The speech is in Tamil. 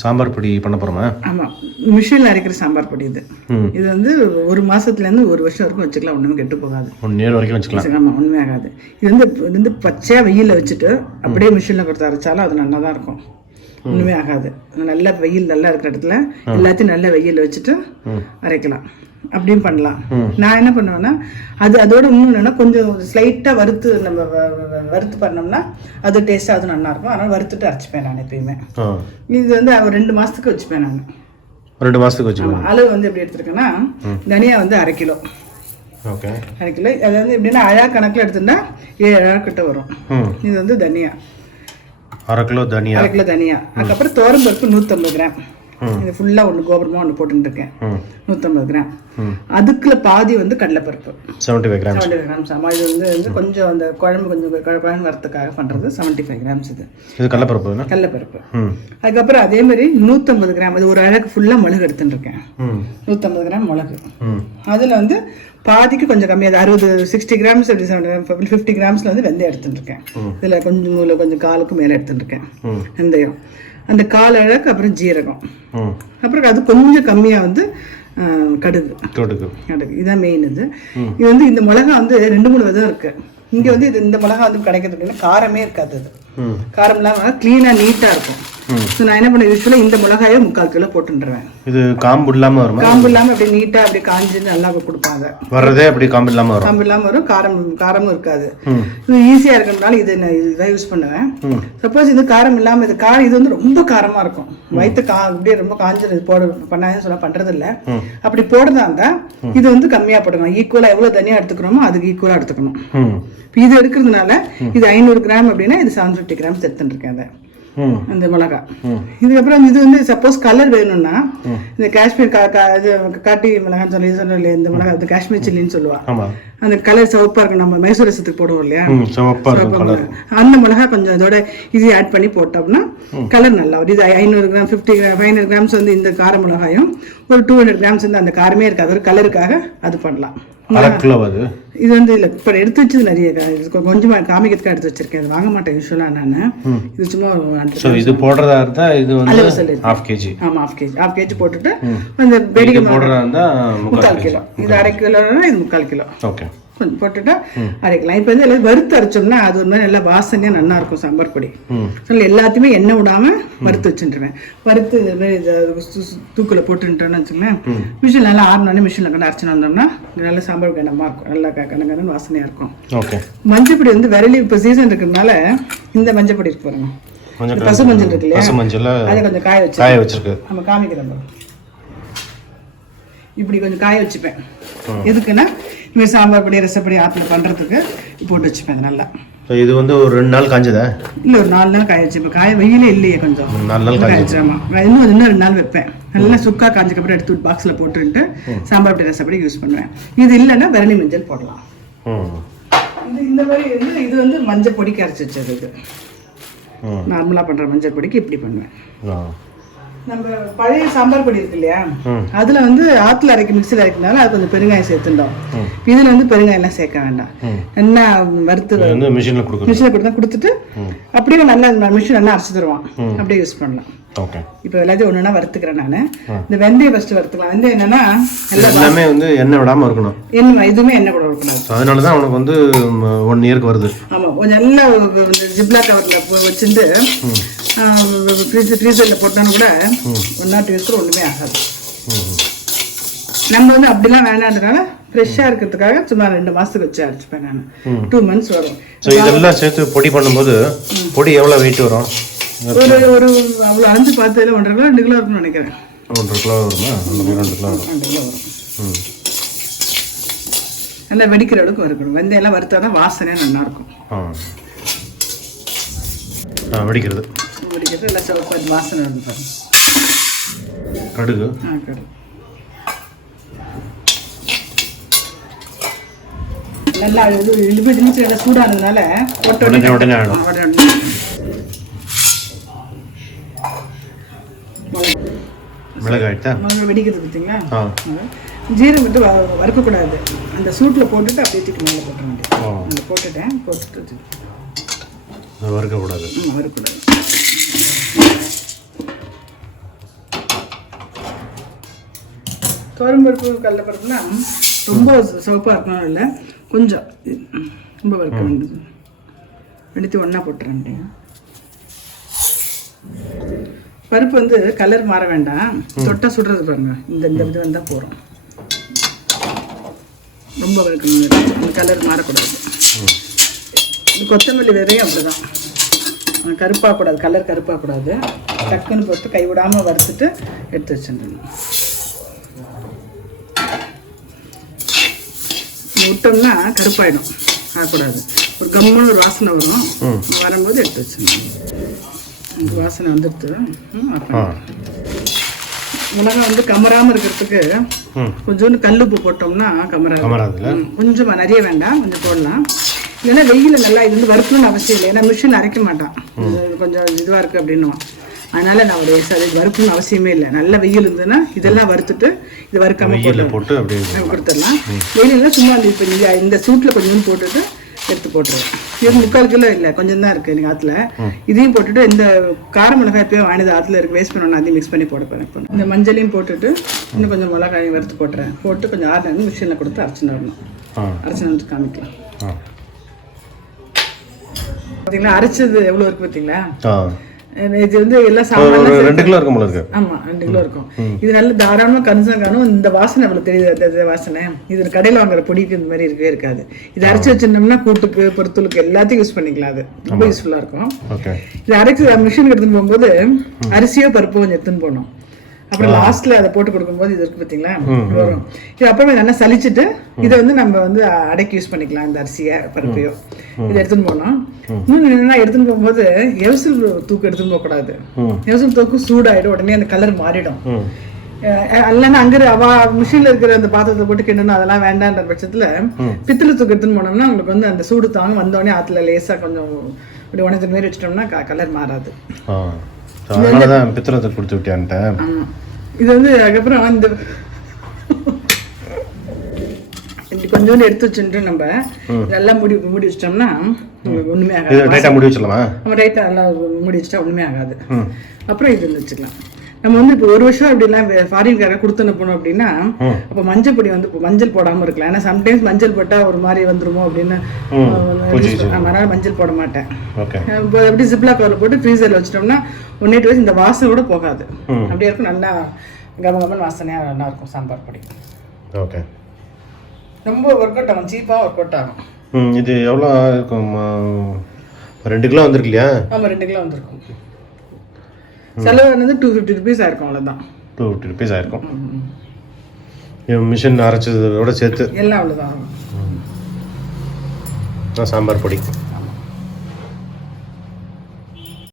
சாம்பார் பொடி பண்ண போகிறோமா? ஆமாம், மிஷினில் அரைக்கிற சாம்பார் பொடி இது. இது வந்து 1 மாதத்துலேருந்து 1 வருஷம் வரைக்கும் வச்சுக்கலாம், ஒன்றுமே கெட்டு போகாது. 1 இயர் வரைக்கும் வச்சுக்கலாம். ஆமாம், ஒன்றுமே ஆகாது. இது வந்து பச்சையாக வெயிலில் வச்சுட்டு அப்படியே மிஷினில் கொடுத்து அரைச்சாலும் அது நல்லா தான் இருக்கும், ஒன்றுமே ஆகாது. நல்ல வெயில் நல்லா இருக்கிற இடத்துல எல்லாத்தையும் நல்ல வெயிலில் வச்சுட்டு அரைக்கலாம், அப்படியும் பண்ணலாம். நான் என்ன பண்ணுவேன்னா அதோட இன்னும் என்னன்னா கொஞ்சம் ஸ்லைட்டாக வறுத்து பண்ணோம்னா அது டேஸ்ட்டாக அது நல்லாயிருக்கும். அதனால் வறுத்துட்டு அரைச்சிப்பேன் நான் எப்பயுமே. இது வந்து 2 மாதத்துக்கு வச்சுப்பேன் நான். 2 மாதத்துக்கு வச்சுப்பேன். அளவு வந்து எப்படி எடுத்துருக்கேன்னா, தனியா வந்து 1/2 கிலோ. Okay, 1/2 kilo. அது வந்து எப்படின்னா அழா கணக்கில் எடுத்துட்டா 7 அழா கிட்ட வரும். இது வந்து தனியா 1/2 கிலோ தனியா. 1/2 கிலோ தனியா. அதுக்கப்புறம் துவரம் பருப்பு 150 கிராம். இது ஃபுல்லா ஒன்று கோபுரமா ஒன்று போட்டுருக்கேன், 150 கிராம். அதுக்குள்ள பாதி வந்து கடலைப்பருப்பு 75 கிராம். 75 கிராம்ஸ். ஆமாம், இது வந்து கொஞ்சம் அந்த குழம்பு கொஞ்சம் குழம்பு வரத்துக்காக பண்ணுறது 75 கிராம்ஸ். இது கடலைப்பருப்பு. அதுக்கப்புறம் அதே மாதிரி 150 கிராம், அது ஒரு அழகு ஃபுல்லாக மிளகு எடுத்துட்டுருக்கேன். 150 கிராம் மிளகு. அதில் வந்து பாதிக்கு கொஞ்சம் கம்மியாக 60 கிராம்ஸ் 50 கிராம்ஸில் வந்து வெந்தயம் எடுத்துட்டுருக்கேன். இதில் கொஞ்சம் காலுக்கு மேலே எடுத்துட்டுருக்கேன் வெந்தயம். அந்த 1/4 அழகு. அப்புறம் ஜீரகம். அப்புறம் அது கொஞ்சம் கம்மியாக வந்து கடுகு. இதான் மெயின். இது வந்து இந்த மிளகா வந்து 2-3 விதம் இருக்கு. இங்கே வந்து இந்த மிளகா வந்து கிடைக்கிறது அப்படின்னா காரமே இருக்காது. அது காரம் இல்லாமல் க்ளீனாக நீட்டாக இருக்கும். ஸோ நான் என்ன பண்ணுவேன், யூஸ்வலாக இந்த மிளகாயை 3/4 கிலோ போட்டுருவேன். இது காம்பு இல்லாமல் வரும். காம்பு இல்லாமல் அப்படியே நீட்டாக அப்படியே காஞ்சி நல்லா கொடுப்பாங்க. வர்றதே அப்படி காம்பு இல்லாமல் வரும். காரமும் இருக்காது. இது ஈஸியாக இருக்கிறதுனால இதான் யூஸ் பண்ணுவேன். சப்போஸ் இது காரம் இல்லாமல் இது வந்து ரொம்ப காரமாக இருக்கும், வயிற்று அப்படியே ரொம்ப காஞ்சி பண்ணாதுன்னு சொல்ல பண்ணுறது இல்லை. அப்படி போடுறதா இருந்தால் இது வந்து கம்மியாக போட்டுக்கணும். ஈக்குவலாக எவ்வளோ தனியாக எடுத்துக்கிறோமோ அதுக்கு ஈக்குவலாக எடுத்துக்கணும். இது எடுக்கிறதுனால இது 500 கிராம் அப்படின்னா இது 750 கிராம்ஸ் எடுத்துட்டுருக்கேன் அதை, அந்த மிளகா. இதுக்கப்புறம் இது வந்து சப்போஸ் கலர் வேணும்னா இந்த காஷ்மீர் காட்டி மிளகான்னு சொல்லி இந்த மிளகா வந்து காஷ்மீர் சில்லின்னு சொல்லுவா. அந்த கலர் சிவப்பா இருக்கும், நம்ம மைசூர் ரசத்துக்கு போடுவோம் இல்லையா, அந்த மிளகா கொஞ்சம் இதோட இது ஆட் பண்ணி போட்டோம்னா கலர் நல்லா வரும். இது 500 கிராம் 500 கிராம்ஸ் வந்து இந்த கார மிளகாயும் ஒரு 200 கிராம்ஸ் வந்து அந்த காரமே இருக்காது, ஒரு கலருக்காக அது பண்ணலாம். இது வந்து இல்லை இப்போ எடுத்து வச்சது நிறைய கொஞ்சமாக காமிக்கிறதுக்காக எடுத்து வச்சிருக்கேன். அது வாங்க மாட்டேன் யூஸ்வலாக நான். இது சும்மா இது போடுறதா இருந்தால் இது வந்து 1/2 கேஜி. ஆமாம், 1/2 கேஜி போட்டுட்டு அந்த வெடிக்கை போடுறதா இருந்தால் 3/4 கிலோ. இது 1/2 கிலோனா இது 3/4 கிலோ. ஓகே, கொஞ்சம் போட்டுட்டா அரைக்கலாம். இப்போ வந்து எல்லாம் வறுத்து அரைச்சோம்னா அது ஒரு மாதிரி நல்லா வாசனையாக நல்லா இருக்கும் சாம்பார் பொடி. ஸோ எல்லாத்தையுமே எண்ணெய் விடாம வறுத்து வச்சுருவேன். வறுத்து இந்த மாதிரி தூக்கில் போட்டுட்டோன்னு வச்சுங்களேன், மிஷின் நல்லா 6 நாள் மிஷினில் கொண்டு அரைச்சின்னு வந்தோம்னா நல்ல சாம்பார் கனமாக இருக்கும், நல்லா கனகனன்னு வாசனையாக இருக்கும். மஞ்சள் பொடி வந்து விரலி இப்போ சீசன் இருக்கிறதுனால இந்த மஞ்சள் பொடி இருக்கு பாருங்க, பசு மஞ்சள் இருக்கு இல்லையா, அதை கொஞ்சம் காய வச்சிருக்கு. நம்ம காமிக்கிறோம், இப்படி கொஞ்சம் காய வச்சுப்பேன். எதுக்குன்னா இங்கே சாம்பார் பொடி ரசப்பொடி ஆப்பிள் பண்ணுறதுக்கு போட்டு வச்சுப்பேன் நல்லா. இது வந்து ஒரு 2 நாள் காஞ்சதா? இல்லை, ஒரு 4 நாள் காய வச்சுப்பேன். காய வெயிலே இல்லையே, கொஞ்சம் 4 நாள் காய்ச்சாமா. இன்னும் 2 நாள் வைப்பேன். நல்லா சுக்கா காஞ்சக்கப்புறம் எடுத்து பாக்ஸில் போட்டுட்டு சாம்பார் பொடி ரசப்பொடி யூஸ் பண்ணுவேன். இது இல்லைன்னா விரலி மஞ்சள் போடலாம். இந்த மாதிரி வந்து இது வந்து மஞ்சள் பொடிக்கு அரைச்சி வச்சது. இது நார்மலாக பண்ணுற மஞ்சள் பொடிக்கு இப்படி பண்ணுவேன். நம்ம பழைய சாம்பார் பொடி இருக்கு இல்லையா, அதுல வந்து ஆத்துல அரைக்க மிக்சியில் அரைக்கிறதுனால அது கொஞ்சம் பெருங்காயம் சேர்த்துட்டோம். இதுல வந்து பெருங்காயம் எல்லாம் சேர்க்க வேண்டாம். என்ன வறுத்து மிஷினில் கொடுத்துட்டு அப்படியே நல்லா மிஷின் நல்லா அரைச்சி தருவான், அப்படியே யூஸ் பண்ணலாம். இப்போ எல்லாத்தையும் ஒண்ணுன்னா வறுத்துக்கிறேன் நான். இந்த வெந்தயம் ஃபர்ஸ்ட் வறுத்துக்கலாம். வெந்தயம் என்னன்னா எல்லாமே வந்து எண்ணெய் விடாம இருக்கணும், எதுவுமே எண்ணெய் கூட இருக்கக்கூடாது. அதனால தான் உனக்கு வந்து 1 இயருக்கு வருது. ஆமா, கொஞ்சம் நல்லா ஜிப்லா கவர்ல வச்சுட்டு ஃப்ரீசரில் போட்டோன்னு கூட 1 or 2 இயர்ஸ்க்கு ஒன்றுமே ஆகாது. நம்ம வந்து அப்படிலாம் வேண்டான்றதுனால ஃப்ரெஷ்ஷாக இருக்கிறதுக்காக சும்மா 2 மாதத்துக்கு வச்சு அரைச்சிப்பேன் நான். 2 months வரும். ஸோ இதெல்லாம் சேர்த்து பொடி பண்ணும்போது பொடி எவ்வளோ வெயிட் வரும்? ஒரு அவ்வளோ அரைஞ்சு பார்த்ததில் 1.5 கிலோ 2 கிலோ இருக்கும்னு நினைக்கிறேன். 1.5 கிலோ வருமா? 2 கிலோ வரும். நல்லா வெடிக்கிற அளவுக்கு வறுக்கணும். வெந்தயம் எல்லாம் வறுத்தா தான் வாசனையாக நல்லா இருக்கும். வெடிக்கிறது எல்லாம் சிவப்பு வாசனை வந்து பாருங்க. கடுகு நல்லா இழுப்பிட்டு சூடானதுனால உடனே வெடிக்கிறது பார்த்தீங்களா. ஜீரகம் விட்டு வறுக்கக்கூடாது, அந்த சூட்டில் போட்டுட்டு அப்படியே தூக்கி மேலே போட்டுற வேண்டியது. போட்டுட்டு வறுக்கக்கூடாது. துவரம்பருப்பு கடலைப்பருப்புனா ரொம்ப சிவப்பாக இருக்கணும் இல்லை, கொஞ்சம் ரொம்ப வறுக்க வேண்டியது. எடுத்து ஒன்றா போட்டுறேன். அப்படிங்க பருப்பு வந்து கலர் மாற வேண்டாம், தொட்டா சுடுறது பாருங்க, இந்த இது வந்தால் போகிறோம். ரொம்ப வறுக்கணும், அந்த கலர் மாறக்கூடாது. இந்த கொத்தமல்லி விதையும் அப்படிதான், கருப்பாகக்கூடாது, கலர் கருப்பாகக்கூடாது. டக்குன்னு போட்டு கைவிடாமல் வறுத்துட்டு எடுத்து வச்சுருந்தோம். விட்டோம்னா கருப்பாயிடும், ஆகக்கூடாது. ஒரு கம்முன்னு ஒரு வாசனை வரும், வரும்போது எடுத்து வச்சுருந்தோம். இந்த வாசனை வந்துடுது. மிளகா வந்து கமராமல் இருக்கிறதுக்கு கொஞ்சோண்டு கல்லுப்பு போட்டோம்னா கமராது. கொஞ்சம் நிறைய வேண்டாம், கொஞ்சம் போடலாம். இல்லைன்னா வெயில நல்லா இது வந்து வறுக்கணும்னு அவசியம் இல்லை, ஏன்னா மிஷின் அரைக்க மாட்டான், கொஞ்சம் இதுவாக இருக்குது அப்படின்னுவான். அதனால நான் ஒரு வறுக்கணும்னு அவசியமே இல்லை. நல்ல வெயில் இருந்ததுன்னா இதெல்லாம் வறுத்துட்டு இது வறுக்காம போட்டு கொடுத்துடலாம். வெயிலெல்லாம் சும்மா இப்போ நீங்கள் இந்த சூட்டில் கொஞ்சம் போட்டுட்டு எடுத்து போட்டுருவேன். இது 3/4 கிலோ இல்லை, கொஞ்சம் தான் இருக்குது எனக்கு ஆற்றுல. இதையும் போட்டுட்டு இந்த கார மிளகாய் எப்போயோ வாங்கினது ஆற்றுல இருக்குது, வேஸ்ட் பண்ணணும், அதையும் மிக்ஸ் பண்ணி போட போகிறேன். இந்த மஞ்சளையும் போட்டுட்டு இன்னும் கொஞ்சம் மிளகாயும் வறுத்து போட்டுறேன். போட்டு கொஞ்சம் ஆறுனு மிஷினில் கொடுத்து அரைச்சின்னு வரணும். அரைச்சின்னு வந்து காமிக்கலாம். பார்த்தீங்களா அரைச்சது எவ்வளோ இருக்குது பார்த்தீங்களா? இது வந்து எல்லாம் சாமான் 2 கிலோ இருக்கும் போல இருக்கு. ஆமா 2 கிலோ இருக்கும். இது நல்ல தாராளமா கன்சங்கானும். இந்த வாசனை அவ்வளவு தெரியுது, வாசனை இது கடையில வாங்குற பொடிக்கு இந்த மாதிரி இருக்கவே இருக்காது. இது அரைச்சு வச்சிருந்தோம்னா கூட்டுக்கு பொருத்தலுக்கு எல்லாத்தையும் யூஸ் பண்ணிக்கலாம். அது ரொம்ப யூஸ்ஃபுல்லா இருக்கும். இது அரைச்சு மிஷின் எடுத்துன்னு போகும்போது அரிசியோ பருப்போ கொஞ்சம் எடுத்துன்னு போனோம். அப்புறம் லாஸ்ட்ல அதை போட்டு கொடுக்கும்போது இது இருக்கு பார்த்தீங்களா வரும். இது அப்புறமே நல்லா சலிச்சுட்டு இதை வந்து நம்ம வந்து அடைக்கி யூஸ் பண்ணிக்கலாம். இந்த அரிசியை பருப்பையோ இதை எடுத்துன்னு போனோம். இன்னும் என்னன்னா எடுத்துன்னு போகும்போது எவசல் தூக்கு எடுத்துன்னு போகக்கூடாது. எவசல் தூக்கு சூடாயிடும், உடனே அந்த கலர் மாறிடும். இல்லைன்னா அங்கே மிஷின்ல இருக்கிற அந்த பாத்திரத்தை போட்டு கிண்டணும், அதெல்லாம் வேண்டான்ற பட்சத்துல பித்தளை தூக்கு எடுத்துன்னு போனோம்னா உங்களுக்கு வந்து அந்த சூடு தாங்க வந்தோடனே ஆத்துல லேசா கொஞ்சம் இப்படி உணர்ந்த மாரி வச்சுட்டோம்னா கலர் மாறாது. பித்தளத்தை கொடுத்து விட்டியான்ட்டேன். இது வந்து அதுக்கப்புறம் இந்த கொஞ்சோண்டு எடுத்து வச்சுட்டு நம்ம நல்லா மூடி வச்சிட்டோம்னா ஒண்ணுமே ஆகாது. மூடி வச்சிடலாமா? நம்ம ரைட்டா நல்லா மூடி வச்சுட்டா ஒண்ணுமே ஆகாது. அப்புறம் இது வச்சுக்கலாம். நம்ம வந்து இப்போ 1 வருஷம் அப்படிலாம் ஃபாரின்கார கொடுத்து அனுப்பணும் அப்படின்னா அப்போ மஞ்சள் பொடி வந்து மஞ்சள் போடாமல் இருக்கலாம். ஏன்னா சம்டைம்ஸ் மஞ்சள் போட்டால் ஒரு மாதிரி வந்துருமோ அப்படின்னு அதனால மஞ்சள் போட மாட்டேன். இப்போ எப்படி ஜிப்லா கவரில் போட்டு ஃப்ரீசரில் வச்சிட்டோம்னா 1 8 வயசு இந்த வாசனை கூட போகாது. அப்படியே இருக்கும், நல்லா கமகமன் வாசனையாக நல்லா இருக்கும் சாம்பார் பொடி. ஓகே, ரொம்ப ஒர்க் அவுட் ஆகும், சீப்பாக ஒர்க் அவுட் ஆகும். இது எவ்வளோ இருக்கும்? 2 கிலோ வந்திருக்கு இல்லையா? ஆமாம் 2 கிலோ வந்திருக்கும். செலவு வந்து 250 rupees ஆயிருக்கும், அவ்வளோதான். 250 rupees ஆயிருக்கும். மிஷின் அரைச்சதோட சேர்த்து எல்லாம் அவ்வளோதான். சாம்பார் பொடி.